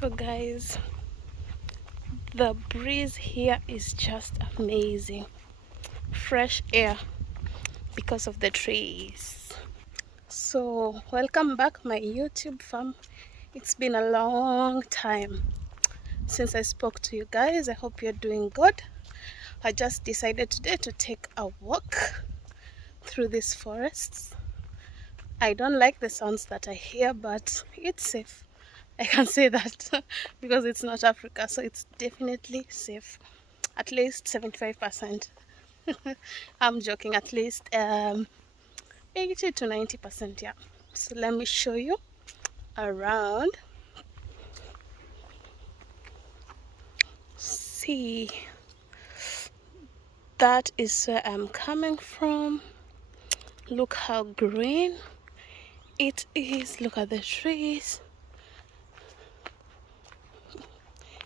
So guys, the breeze here is just amazing. Fresh air because of the trees. So welcome back my YouTube fam. It's been a long time since I spoke to you guys. I hope you're doing good. I just decided today to take a walk through these forests. I don't like the sounds that I hear, but it's safe. I can say that because it's not Africa, so it's definitely safe. At least 75%. I'm joking, at least 80 to 90%, yeah. So let me show you around. See, that is where I'm coming from. Look how green it is. Look at the trees.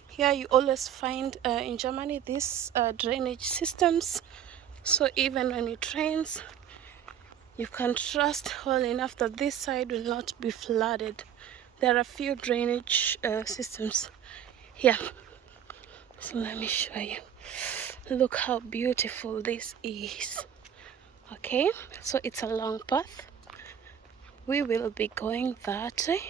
Here you always find in Germany these drainage systems, so even when it rains you can trust well enough that this side will not be flooded. There are a few drainage systems here, so let me show you. Look how beautiful this is. Okay, so it's a long path. We will be going that way.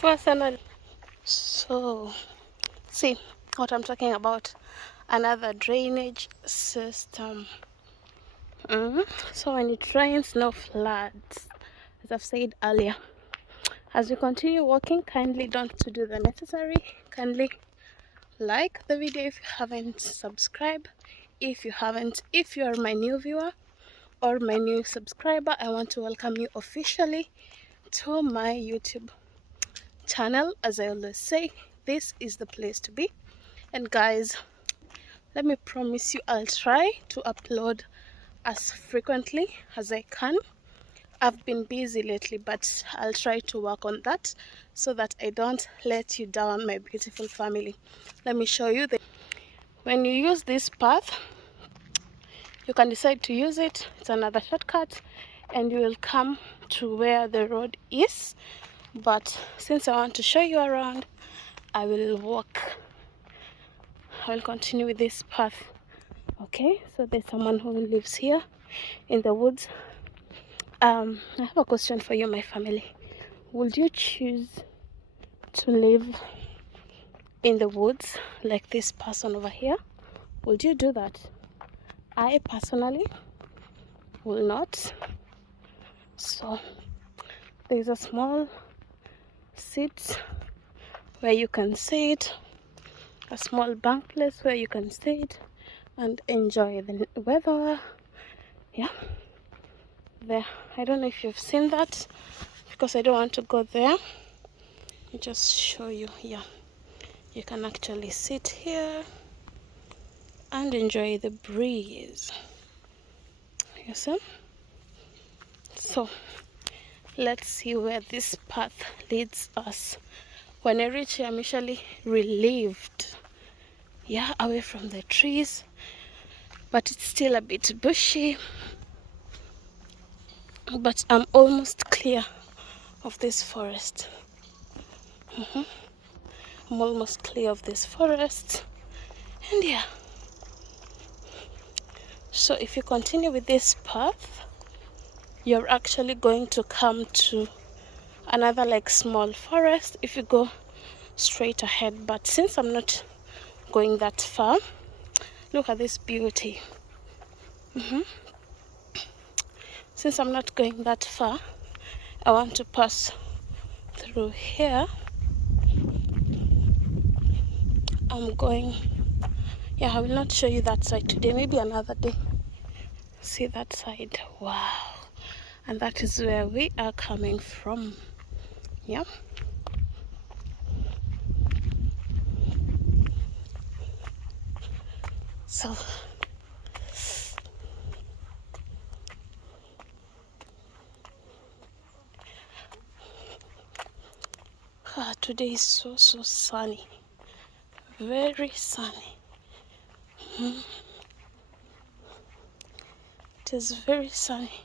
Personally, so see what I'm talking about, another drainage system. So when it rains, no floods, as I've said earlier. As we continue walking, kindly don't to do the necessary. Kindly like the video if you haven't, subscribe if you haven't. If you are my new viewer or my new subscriber, I want to welcome you officially to my YouTube channel. As I always say, this is the place to be. And guys, let me promise you, I'll try to upload as frequently as I can. I've been busy lately, but I'll try to work on that so that I don't let you down, my beautiful family. Let me show you. When you use this path, you can decide to use it. It's another shortcut and you will come to where the road is. But since I want to show you around, I will walk. I will continue with this path. Okay, so there's someone who lives here in the woods. I have a question for you, my family. Would you choose to live in the woods like this person over here? Would you do that? I personally will not. So there's a small seat where you can sit, a small bank place where you can sit and enjoy the weather. Yeah, there. I don't know if you've seen that because I don't want to go there. I'll just show you. Yeah, you can actually sit here and enjoy the breeze. You see? So let's see where this path leads us. When I reach here, I'm usually relieved, yeah, away from the trees, but it's still a bit bushy. But I'm almost clear of this forest. I'm almost clear of this forest, and yeah. So if you continue with this path, you're actually going to come to another like small forest if you go straight ahead. But since I'm not going that far, look at this beauty. Since I'm not going that far, I want to pass through here. I'm going, yeah, I will not show you that side today, maybe another day. See that side? Wow. And that is where we are coming from. Yeah. So today is so sunny, very sunny. It is very sunny.